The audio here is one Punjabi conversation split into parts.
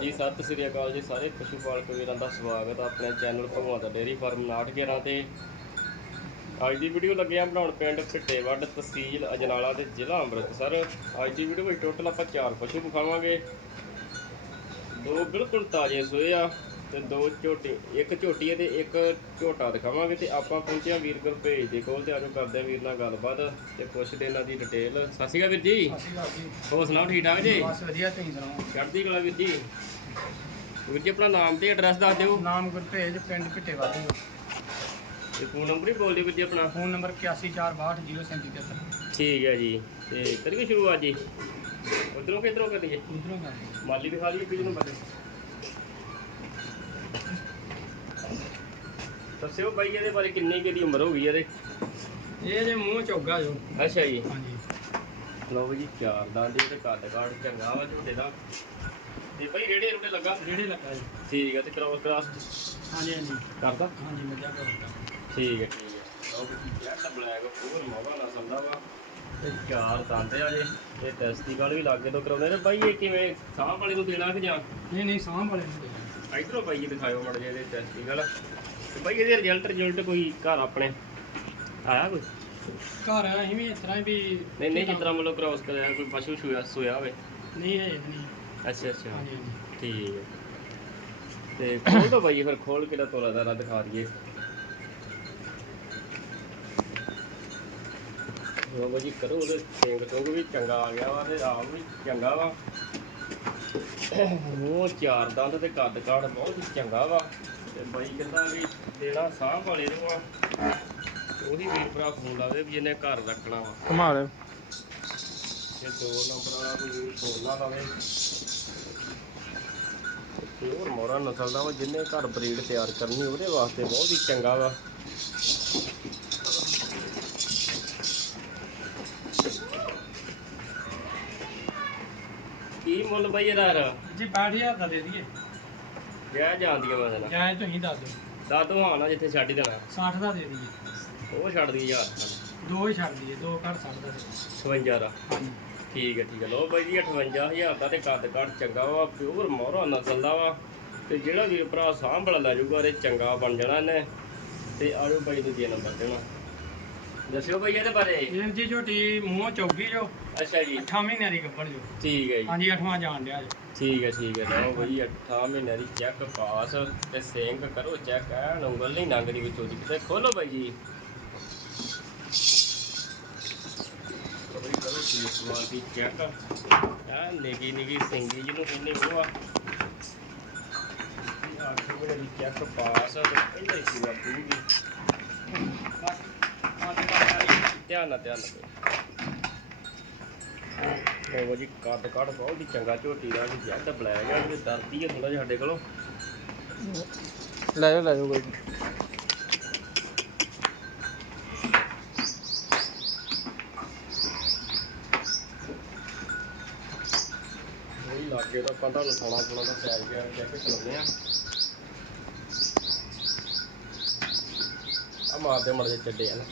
ਜੀ, ਸਤਿ ਸ੍ਰੀ ਅਕਾਲ ਜੀ ਸਾਰੇ। ਪਸ਼ੂ ਪਾਲਕ ਵੀਰਾਂ ਦਾ ਸਵਾਗਤ ਹੈ ਆਪਣੇ ਚੈਨਲ ਭਗਵਾਨ ਦਾ ਡੇਅਰੀ ਫਾਰਮ 911 ਤੇ। ਅੱਜ ਦੀ ਵੀਡੀਓ ਲੱਗੇ ਆ ਬਣਾਉਣ ਪਿੰਡ ਫਿੱਟੇਵੱਡ ਤਹਿਸੀਲ ਅਜਨਾਲਾ ਤੇ ਜ਼ਿਲ੍ਹਾ ਅੰਮ੍ਰਿਤਸਰ। ਅੱਜ ਦੀ ਵੀਡੀਓ ਵਿੱਚ ਟੋਟਲ ਆਪਾਂ ਚਾਰ ਪਸ਼ੂ ਵਿਖਾਵਾਂਗੇ। ਦੋ ਬਿਲਕੁਲ ਤਾਜ਼ੇ ਸੋਏ ਆ। ਤੇ ਦੋ ਝੋਟੀ ਇੱਕ ਝੋਟੀ ਹੈ ਤੇ ਇੱਕ ਝੋਟਾ ਦਿਖਾਵਾਂਗੇ ਤੇ ਆਪਾਂ ਪਹੁੰਚੇ ਆ ਵੀਰ ਗੁਰਭੇਜ ਦੇ ਕੋਲ ਤੇ ਆਜੋ ਕਰਦੇ ਆ ਵੀਰ ਨਾਲ ਗੱਲਬਾਤ ਤੇ ਪੁੱਛਦੇ ਇਹਨਾਂ ਦੀ ਡਿਟੇਲ ਸਤਿ ਸ਼੍ਰੀ ਅਕਾਲ ਵੀਰ ਜੀ। ਹੋਰ ਸੁਣਾਓ ਠੀਕ ਠਾਕ ਜੀ? ਬਸ ਵਧੀਆ ਤੁਸੀਂ ਸੁਣਾਓ? ਚੜ੍ਹਦੀ ਕਲਾ ਵੀਰ ਜੀ। ਵੀਰ ਜੀ ਆਪਣਾ ਨਾਮ ਤੇ ਐਡਰੈਸ ਦੱਸ ਦਿਓ। ਨਾਮ ਗੁਰਭੇਜ ਪਿੰਡ ਭਿੱਟੇਵਾਲੀ। ਤੇ ਫੋਨ ਨੰਬਰ ਵੀ ਬੋਲ ਦਿਓ ਵੀਰ ਜੀ ਆਪਣਾ। ਫੋਨ ਨੰਬਰ 8146203773 ਠੀਕ ਹੈ ਜੀ। ਤੇ ਕਰੀਏ ਸ਼ੁਰੂਆਤ ਜੀ। ਉਧਰੋਂ ਕਿਧਰੋਂ ਕਰੀਏ? ਉਧਰੋਂ ਕਰ ਮਾਲੀ ਵੀ ਖਾ ਲਈਏ ਕਿਹਨੂੰ ਨੂੰ ਬਤੇ ਦੱਸਿਓ ਬਾਈ ਇਹਦੇ ਬਾਰੇ ਕਿੰਨੀ ਕੁ ਦੀ ਉਮਰ ਹੋ ਗਈ ਇਹਦੇ? ਇਹ ਜੇ ਮੂੰਹ ਚੋਗਾ ਜੋ। ਅੱਛਾ ਜੀ। ਹਾਂਜੀ। ਲਓ ਜੀ ਚਾਰ ਦੰਦ ਦੇ ਤੇ ਕੱਦ ਕਾੜ ਚੰਗਾ ਵਾ ਝੋਟੇ ਦਾ। ਤੇ ਭਾਈ ਰੇੜੇ ਰੂੜੇ ਲੱਗਾ? ਜਿਹੜੇ ਲੱਗਾ ਜੀ। ਠੀਕ ਹੈ ਤੇ ਕ੍ਰਾਸ ਕ੍ਰਾਸ ਹਾਂਜੀ ਹਾਂਜੀ। ਕਰਦਾ? ਹਾਂਜੀ ਮਜ਼ਾ ਕਰਦਾ। ਠੀਕ ਹੈ ਠੀਕ ਹੈ ਲਓ ਜੀ ਜੈਟ ਬਲੈਕ ਪੂਰ ਮੋਗਾ ਨਾ ਸੰਦਾ ਵਾ। ਤੇ ਚਾਰ ਦੰਦ ਆ ਜੇ। ਇਹ ਟੈਸਟੀਕਲ ਵੀ ਲਾਗੇ ਤੋਂ ਕਰਾਉਂਦੇ ਨੇ। ਬਾਈ ਇਹ ਕਿਵੇਂ ਸਾਹ ਵਾਲੇ ਨੂੰ ਦੇਣਾ ਕਿ ਜਾਂ? ਨਹੀਂ ਨਹੀਂ ਸਾਂਭ ਵਾਲੇ ਨੂੰ ਦੇਣਾ। ਇਧਰੋਂ ਬਾਈ ਜੀ ਦਿਖਾਇਓ ਮੜ ਜੇ ਇਹਦੇ ਟੈਸਟੀਕਲ ਤੇ ਬਾਈ ਇਹਦੇ ਰਿਜ਼ਲਟ ਰਿਜ਼ਲਟ ਕੋਈ ਘਰ ਆਪਣੇ? ਆਇਆ ਕੋਈ? ਘਰ ਅਸੀਂ ਵੀ ਇਸ ਤਰ੍ਹਾਂ ਹੀ ਵੀ ਨਹੀਂ ਨਹੀਂ ਜਿੱਦਾਂ ਮਤਲਬ ਕ੍ਰਾਸ ਕਰਿਆ ਕੋਈ ਪਸ਼ੂ ਸੋਇਆ ਸੋਇਆ ਹੋਵੇ? ਨਹੀਂ ਹੈ ਨਹੀਂ। ਅੱਛਾ ਅੱਛਾ। ਹਾਂਜੀ ਹਾਂਜੀ। ਠੀਕ ਹੈ ਤੇ ਖੋਲ ਦੋ ਬਾਈ ਫਿਰ ਖੋਲ ਕੇ ਦਾ ਤੋਲਾ ਦਾ ਦਿਖਾ ਦਈਏ। ਉਹ ਬਾਜੀ ਕਰੋ ਉਹਦੇ ਸਿੰਗ ਟੋਗ ਵੀ ਚੰਗਾ ਆ ਗਿਆ ਵਾ ਤੇ ਆਪ ਵੀ ਚੰਗਾ ਵਾ। ਉਹ ਚਾਰ ਦੰਦ ਤੇ ਕੱਦ ਕਾੜ ਬਹੁਤ ਹੀ ਚੰਗਾ ਵਾ। ਤੇ ਬਾਈ ਕਹਿੰਦਾ ਵੀ ਦੇਣਾ ਸਾਹ ਵਾਲੇ ਨੂੰ ਆ। ਉਹੀ ਵੀਰ ਭਰਾ ਫੋਨ ਲਾਵੇ ਵੀ ਜਿਹਨੇ ਘਰ ਰੱਖਣਾ ਵਾ। ਘੁਮਾ ਲੈ ਤੇ ਦੋ ਨੰਬਰ ਵਾਲਾ ਕੋਈ ਵੀਰ ਫੋਨ ਲਾ ਲਵੇ। ਪਿਓਰ ਮੋਰਾ ਨਸਲ ਦਾ ਵਾ ਜਿਹਨੇ ਘਰ ਬਰੀਡ ਤਿਆਰ ਕਰਨੀ ਉਹਦੇ ਵਾਸਤੇ ਬਹੁਤ ਹੀ ਚੰਗਾ ਵਾ ਕੀ ਮੁੱਲ ਬਈ ਇਹਦਾ ਯਾਰ ਜੀ 62000 ਦਾ ਦੇ ਦਈਏ। ਜੈ ਜਾਂਦੀਆਂ ਮੈਂ ਦੇਣਾ ਜਾਂ ਤੁਸੀਂ ਦੱਸ ਦਿਓ। ਦਾਦੂ ਹਾਂ ਨਾ ਜਿੱਥੇ ਛੱਡ ਹੀ ਦੇਣਾ। 60 ਦਾ ਦੇ ਦਈਏ। ਉਹ ਛੱਡ ਦੀ ਯਾਰ ਦੋ ਹੀ ਛੱਡ ਦਈਏ ਦੋ ਘਰ 60 ਦਾ ਦੇ ਦਿਓ। 52 ਦਾ। ਹਾਂਜੀ। ਠੀਕ ਹੈ ਠੀਕ ਹੈ। ਲੋ ਬਾਈ ਜੀ 58000 ਦਾ ਤੇ ਕੱਦ ਕੱਦ ਚੰਗਾ ਵਾ ਪਿਓਰ ਮੋਹਰਾ ਨਸਲ ਦਾ ਵਾ। ਤੇ ਜਿਹੜਾ ਵੀ ਭਰਾ ਸਾਂਭਲ ਲੈ ਜਾਊਗਾ ਇਹ ਚੰਗਾ ਬਣ ਜਾਣਾ ਇਹਨੇ। ਤੇ ਆਜੋ ਬਾਈ ਦੂਜੇ ਨੰਬਰ ਤੇ ਨਾ। ਦੱਸਿਓ ਬਾਈ ਇਹਦੇ ਬਾਰੇ। ਇਹ ਜੀ ਝੋਟੀ ਮੂੰਹ ਚੌਗੀ ਜੋ ਅੱਛਾ ਜੀ। 8 ਮਹੀਨਿਆਂ ਦੀ ਗੱਭਣ ਜੋ। ਠੀਕ ਹੈ ਜੀ। ਹਾਂਜੀ 8ਵਾਂ ਜਾਣ ਡਿਆ ਜੋ। ਠੀਕ ਹੈ ਠੀਕ ਹੈ। ਲਓ ਬਾਈ 8 ਮਹੀਨੇ ਦੀ ਚੈੱਕ ਪਾਸ ਤੇ ਸਿੰਕ ਕਰੋ ਚੈੱਕ ਐਨ ਉਂਗਲ ਨਹੀਂ ਲੰਘਦੀ ਵਿੱਚੋਂ ਦੀ। ਤੇ ਖੋਲੋ ਬਾਈ ਜੀ। ਲਓ ਬਾਈ ਕਰੋ ਪੀਸ ਵਾਲੀ ਚੈੱਕ। ਆ ਨਿੱਕੀ ਨਿੱਕੀ ਸਿੰਗੀ ਜਿਹਨੂੰ ਕਹਿੰਦੇ ਉਹ ਆ। ਇਹ ਆਖਰ ਵੇਲੇ ਦੀ ਚੈੱਕ ਪਾਸ ਤੇ ਪਹਿਲਾਂ ਹੀ ਸੀਵਾ ਪੂਰੀ। ਧਿਆਨ ਨਾਲ ਧਿਆਨ ਨਾਲ। ਲਓ ਜੀ ਕੱਦ ਕੱਦ ਬਹੁਤ ਹੀ ਚੰਗਾ ਝੋਟੀ ਦਾ ਜੀ ਜੈਡ ਬਲੈਕ ਹੈ ਜੀ ਦਰਦੀ ਹੈ ਥੋੜਾ ਜਿਹਾ ਸਾਡੇ ਕੋਲੋਂ। ਲੈ ਜਾਓ ਲੈ ਜਾਓ ਕੋਈ। ਲਾਗੇ ਤਾਂ ਆਪਾਂ ਤੁਹਾਨੂੰ ਖਾਣਾ ਪੀਣਾ ਦਾ ਸਾਈਜ਼ ਵਗੈਰਾ ਲੈ ਕੇ ਚਲਾਉਂਦੇ ਆ। ਆ ਮਾਰਦੇ ਮਰਦੇ ਚੱਡੇ ਆ ਨਾ।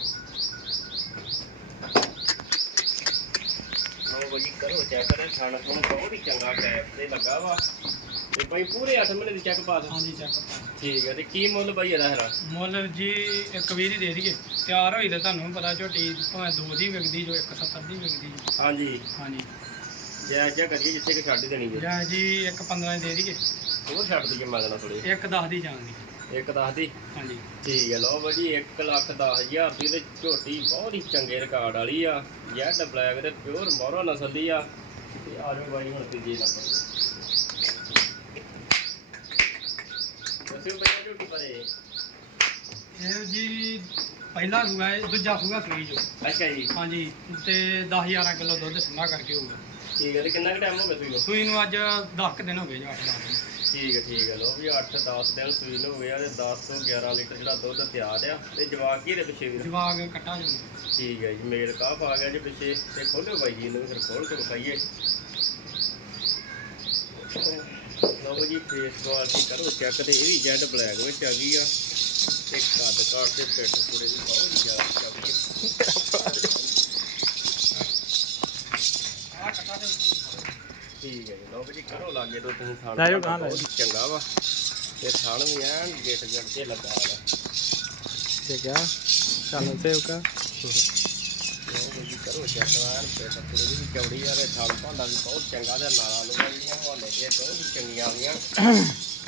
ਲਓ ਬਾਜੀ ਕਰੋ ਚੈੱਕ ਕਰੇ ਖਾਣਾ ਤੁਹਾਨੂੰ ਬਹੁਤ ਹੀ ਚੰਗਾ ਟੈਪ ਤੇ ਲੱਗਾ ਵਾ। ਤੇ ਭਾਈ ਪੂਰੇ 8 ਮਹੀਨੇ ਦੀ ਚੈੱਕ ਪਾ ਦੋ ਹਾਂਜੀ ਚੈੱਕ ਪਾ ਠੀਕ ਹੈ ਤੇ ਕੀ ਮੁੱਲ ਭਾਈ ਇਹਦਾ ਹੈਰਾ ਮੁੱਲ ਜੀ ਇੱਕ ਵੀਹ ਦੀ ਦੇ ਦਈਏ। ਤਿਆਰ ਹੋਈ ਤਾਂ ਤੁਹਾਨੂੰ ਪਤਾ ਝੋਟੀ ਭਾਵੇਂ ਦੋ ਦੀ ਵਿਕਦੀ ਜੋ 170 ਦੀ ਵਿਕਦੀ ਜੋ। ਹਾਂਜੀ। ਹਾਂਜੀ। ਜੈ ਜੈ ਕਰੀਏ ਜਿੱਥੇ ਕਿ ਛੱਡ ਹੀ ਦੇਣੀ ਜੇ। ਜਾਂ ਜੀ ਇੱਕ 15 ਦੀ ਦੇ ਦਈਏ। ਹੋਰ ਛੱਡ ਦਈਏ ਮੈਂ ਦੇਣਾ ਥੋੜੀ ਇੱਕ 10 ਦੀ ਜਾਣ ਦੀ। ਇੱਕ ਦੱਸ ਦੀ? ਹਾਂਜੀ। ਠੀਕ ਹੈ ਲਓ ਭਾਜੀ 1 ਲੱਖ 10000 ਦੀ ਤੇ ਝੋਟੀ ਬਹੁਤ ਹੀ ਚੰਗੇ ਰਿਕਾਰਡ ਵਾਲੀ ਆ। ਜੈਡ ਬਲੈਕ ਤੇ ਪਿਓਰ ਮੋਹਰਾ ਨਸਲ ਦੀ ਆ। ਤੇ ਆ ਜਾਓ ਬਾਈ ਹੁਣ ਤੀਜੇ ਨੰਬਰ ਦੱਸਿਓ ਬਈ ਝੋਟੀ ਬਾਰੇ। ਇਹ ਜੀ ਪਹਿਲਾ ਸੂਆ ਹੈ ਦੂਜਾ ਸੂਆ ਸੂਈ ਜੋ। ਅੱਛਾ ਜੀ। ਹਾਂਜੀ ਤੇ 10 11 ਕਿਲੋ ਦੁੱਧ ਠੰਡਾ ਕਰਕੇ ਹੋਊਗਾ। ਠੀਕ ਹੈ ਤੇ ਕਿੰਨਾ ਕੁ ਟਾਈਮ ਹੋ ਗਿਆ ਸੂਈ ਨੂੰ? ਸੂਈ ਨੂੰ ਅੱਜ 10 ਕੁ ਦਿਨ ਹੋ ਗਏ ਜੀ 8 ਦਿਨ। ਠੀਕ ਹੈ ਠੀਕ ਹੈ ਲਓ ਵੀ 8-10 ਦਿਨ ਸੂਈ ਨੂੰ ਹੋ ਗਿਆ ਤੇ 10 ਤੋਂ 11 ਲੀਟਰ ਜਿਹੜਾ ਦੁੱਧ ਤਿਆਰ ਆ ਤੇ ਜਵਾਕ ਕੀ ਦੇ ਪਿੱਛੇ ਵੀ? ਜਵਾਗ ਕੱਟਾ ਜੋ। ਠੀਕ ਹੈ ਜੀ ਮੇਲ ਕਾਫ ਆ ਗਿਆ ਜੀ ਪਿੱਛੇ ਤੇ ਖੋਲੋ ਬਾਈ ਜੀ ਇਹਨੂੰ ਫਿਰ ਖੋਲ ਕੇ ਵਿਖਾਈਏ। ਲਓ ਜੀ ਫੇਸ ਕੁਆਲਿਟੀ ਕਰੋ ਚੈੱਕ ਤੇ ਇਹ ਵੀ ਜੈਡ ਬਲੈਕ ਵਿੱਚ ਆ ਗਈ ਆ। ਤੇ ਕੱਦ ਕਾਟ ਤੇ ਪਿੱਠ ਪੂੜੇ ਦੀ ਬਹੁਤ ਜ਼ਿਆਦਾ ਚੱਕ ਆ ਕੱਟਾ ਦੇ ਠੀਕ ਹੈ ਜੀ। ਲਓ ਜੀ ਕਰੋ ਲਾਗੇ ਤੋਂ ਤੁਸੀਂ ਥਾਣ ਲੈ ਜਾਓ, ਭਾਂਡਾ ਗਾਂਹ ਲੈ ਬਹੁਤ ਹੀ ਚੰਗਾ ਵਾ। ਤੇ ਥਾਣ ਵੀ ਐਨ ਗਿੱਟ ਗਿੱਟ ਤੇ ਲੱਗਾ ਵਾ। ਠੀਕ ਆ। ਚੱਲ ਸੇਵਕਾ ਲਓ ਜੀ ਕਰੋ ਚੈੱਕ ਐਨ ਪੇਟ ਪੂਰੀ ਵੀ ਚੌੜੀ ਆ ਤੇ ਥਾਣ ਭਾਂਡਾ ਵੀ ਬਹੁਤ ਚੰਗਾ ਤੇ ਨਾਲਾਂ ਨੂੰ ਜਿਹੜੀਆਂ ਹਵਾਲੇ ਤੇ ਬਹੁਤ ਹੀ ਚੰਗੀਆਂ ਆਉਂਦੀਆਂ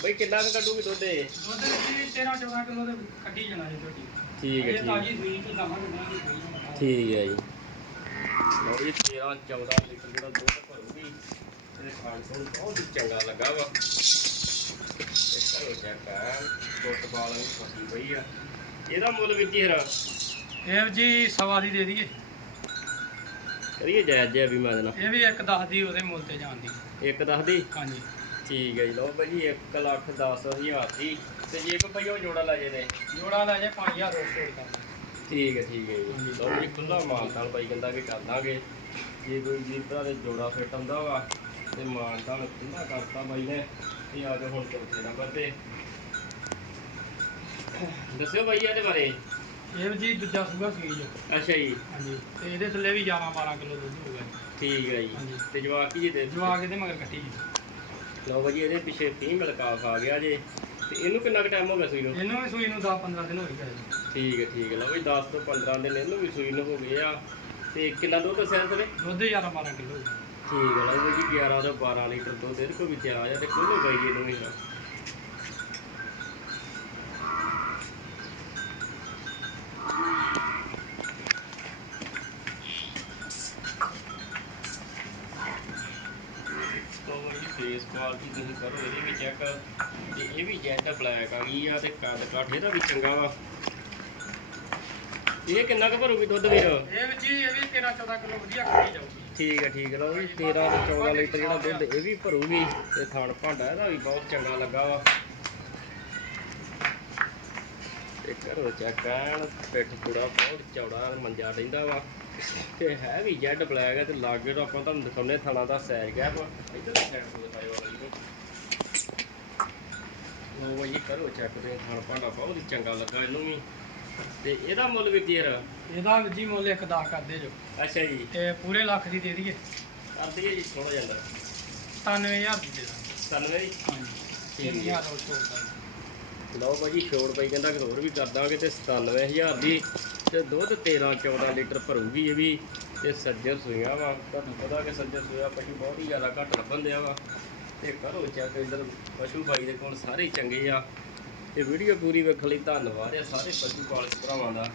ਬਈ ਕਿੰਨਾ ਕੁ ਕੱਢੂਗੀ ਦੁੱਧ ਇਹ? ਦੁੱਧ ਵੀ 13 14 ਕਿਲੋ ਦੇ ਕੱਢੀ ਜਾਣਾ ਜੀ ਝੋਟੀ ਠੀਕ ਹੈ ਇਹ ਠੀਕ। ਤਾਜੀ ਸੂਈ ਤੋਂ ਦਵਾਂਗੇ ਨਾ ਦੀ ਸੂਈ ਠੀਕ ਹੈ ਜੀ। ਲਓ ਜੀ 13 14 ਲੀਟਰ ਜਿਹੜਾ ਦੁੱਧ ਭਰੂਗੀ। ਤੇ ਖਾਣ ਤੋਂ ਬਹੁਤ ਹੀ ਚੰਗਾ ਲੱਗਾ ਵਾ ਇਹ ਕਰੋ ਚੈੱਕ ਆ ਦੁੱਧ ਬਾਲ ਨੂੰ ਫਸੀ ਪਈ ਆ ਇਹਦਾ ਮੁੱਲ ਵੀ ਕੀ ਹਰਾ ਇਹ ਜੀ ਸਵਾ ਦੀ ਦੇ ਦਈਏ। ਕਰੀਏ ਜਾਇਜ਼ ਜਿਹਾ ਵੀ ਮੈਂ ਦੇਣਾ। ਇਹ ਵੀ ਇੱਕ 10 ਦੀ ਉਹਦੇ ਮੁੱਲ ਤੇ ਜਾਂਦੀ ਇੱਕ ਦੱਸ ਦੀ? ਹਾਂਜੀ। ਠੀਕ ਹੈ ਜੀ ਲਓ ਭਾਜੀ 1 ਲੱਖ 10 ਹਜ਼ਾਰ ਦੀ। ਤੇ ਜੇ ਕੋਈ ਭਾਈ ਉਹ ਜੋੜਾ ਲੈ ਜੇ ਨੇ ਜੋੜਾ ਲੈ ਜੇ 5000 ਰੋਜ਼ ਛੋੜ ਕਰਨਾ ਠੀਕ ਹੈ ਠੀਕ ਹੈ ਜੀ। ਲਓ ਜੀ ਖੁੱਲਾ ਮਾਨਤਾਨ ਬਾਈ ਕਹਿੰਦਾ ਕਿ ਕਰ ਦਾਂਗੇ। ਜੇ ਕੋਈ ਜੀ ਭਰਾ ਦੇ ਜੋੜਾ ਫਿੱਟ ਹੁੰਦਾ ਵਾ ਤੇ ਮਾਨਤਾਨ ਖੁੱਲਾ ਕਰਤਾ ਬਾਈ ਨੇ। ਤੇ ਆ ਜਾਓ ਹੁਣ ਚੌਥੇ ਨੰਬਰ ਤੇ। ਦੱਸਿਓ ਬਾਈ ਇਹਦੇ ਬਾਰੇ। ਇਹ ਜੀ ਦੂਜਾ ਸੂਗਾ ਸੂਈ ਜੋ ਅੱਛਾ ਜੀ। ਹਾਂਜੀ ਤੇ ਇਹਦੇ ਥੱਲੇ ਵੀ 11 12 ਕਿਲੋ ਦੁੱਧ ਹੋਊਗਾ ਜੀ। ਠੀਕ ਹੈ ਜੀ। ਹਾਂਜੀ। ਤੇ ਜਵਾਕ ਕੀ ਜੀ ਦੇ ਜਵਾਕ ਇਹਦੇ ਮਗਰ ਕੱਟੀ ਜੀ। ਲਓ ਬਾਈ ਇਹਦੇ ਪਿੱਛੇ ਫੀਮੇਲ ਕਾਫ ਆ ਗਿਆ ਜੇ। ਤੇ ਇਹਨੂੰ ਕਿੰਨਾ ਕੁ ਟਾਈਮ ਹੋ ਗਿਆ ਸੂਈ ਨੂੰ? ਇਹਨੂੰ ਵੀ ਸੂਈ ਨੂੰ 10 15 ਦਿਨ ਹੋ ਗਏ ਜੀ। ਠੀਕ ਹੈ ਠੀਕ ਹੈ ਲਓ ਬਈ 10 ਤੋਂ 15 ਦਿਨ ਇਹਨੂੰ ਵੀ ਸੂਈ ਨੂੰ ਹੋ ਗਏ ਆ। ਤੇ ਕਿੰਨਾ ਦੁੱਧ ਦੱਸਿਆ ਤੇਰੇ ਦੁੱਧ 11 12 ਕਿਲੋ ਹੋਊਗਾ ਠੀਕ ਹੈ ਲਓ ਜੀ 11 ਤੋਂ 12 ਲੀਟਰ ਦੁੱਧ ਇਹਦੇ ਕੋਲ ਵੀ ਤਿਆਰ ਆ ਜਾ ਤੇ ਇਹਨੂੰ ਵੀ ਨਾ ਤੋ ਇਹ ਫੇਸ ਕੁਆਲਿਟੀ ਤੁਸੀਂ ਕਰੋ ਇਹਦੇ ਵੀ ਚੈੱਕ ਤੇ ਇਹ ਵੀ ਜੈਟ ਬਲੈਕ ਆ ਗਈ ਆ ਤੇ ਕੱਦ ਕਾਠ ਇਹਦਾ ਵੀ ਚੰਗਾ ਵਾ। ਇਹ ਕਿੰਨਾ ਕੁ ਭਰੂਗੀ ਦੁੱਧ ਵੀਰ? ਇਹ ਵੀ ਜੀ ਇਹ ਵੀ 13 14 ਕਿਲੋ ਵਧੀਆ ਕੱਟੀ ਜਾਊਗੀ। ਠੀਕ ਹੈ ਠੀਕ ਹੈ ਲਓ ਜੀ 13 ਤੋਂ 14 ਲੀਟਰ ਜਿਹੜਾ ਦੁੱਧ ਇਹ ਵੀ ਭਰੂਗੀ ਤੇ ਥਣ ਭਾਂਡਾ ਇਹਦਾ ਵੀ ਬਹੁਤ ਚੰਗਾ ਲੱਗਾ ਵਾ। ਤੇ ਕਰੋ ਚੈੱਕ ਐਨ ਪਿੱਠ ਪੂੜਾ ਬਹੁਤ ਚੌੜਾ ਮੰਜਾ ਰਹਿੰਦਾ ਵਾ। ਤੇ ਹੈ ਵੀ ਜੈਡ ਬਲੈਕ ਹੈ ਤੇ ਲਾਗੇ ਤੋਂ ਆਪਾਂ ਤੁਹਾਨੂੰ ਦਿਖਾਉਂਦੇ ਥਣਾ ਦਾ ਸਾਈਜ਼ ਗੈਪ ਇੱਧਰ ਸਾਈਡ ਤੋਂ ਦਿਖਾਇਓ ਵਾਲੀ ਨੂੰ ਲਓ ਜੀ ਕਰੋ ਚੈੱਕ ਤੇ ਥਣ ਭਾਂਡਾ ਬਹੁਤ ਚੰਗਾ ਲੱਗਾ ਇਹਨੂੰ ਵੀ। ਤੇ ਇਹਦਾ ਮੁੱਲ ਵੀ ਕੀ ਹੈ ਇਹਦਾ? ਵੀ ਜੀ ਮੁੱਲ ਇੱਕ 10 ਕਰਦੇ ਜੋ ਅੱਛਾ ਜੀ। ਤੇ ਪੂਰੇ ਲੱਖ ਦੀ ਦੇ ਦਈਏ। ਕਰ ਦਈਏ ਜੀ ਥੋੜਾ ਜਾਂਦਾ 97000 ਦੀ ਦੇ ਦਾਂਗੇ। 97 ਜੀ? ਹਾਂਜੀ। 3000 ਰੋਜ਼ ਛੋੜ ਦਾਂਗੇ। ਲਓ ਭਾਜੀ ਛੋੜ ਪਈ ਕਹਿੰਦਾ ਕਿ ਹੋਰ ਵੀ ਕਰ ਦਾਂਗੇ ਤੇ 97000 ਦੀ ਤੇ ਦੁੱਧ 13 14 ਲੀਟਰ ਭਰੂਗੀ ਇਹ ਵੀ। ਤੇ ਸੱਜਰ ਸੂਈਆਂ ਵਾ। ਤੁਹਾਨੂੰ ਪਤਾ ਕਿ ਸੱਜਰ ਸੂਇਆ ਪਸ਼ੂ ਬਹੁਤ ਹੀ ਜ਼ਿਆਦਾ ਘੱਟ ਲੱਭਣ ਦਿਆ ਵਾ। ਤੇ ਕਰੋ ਚੈੱਕ ਇਧਰ ਪਸ਼ੂ ਭਾਈ ਦੇ ਕੋਲ ਸਾਰੇ ਚੰਗੇ ਆ। ਇਹ ਵੀਡੀਓ ਪੂਰੀ ਵੇਖਣ ਲਈ ਧੰਨਵਾਦ ਆ ਸਾਰੇ ਪਸ਼ੂ ਪਾਲਕ ਭਰਾਵਾਂ ਦਾ।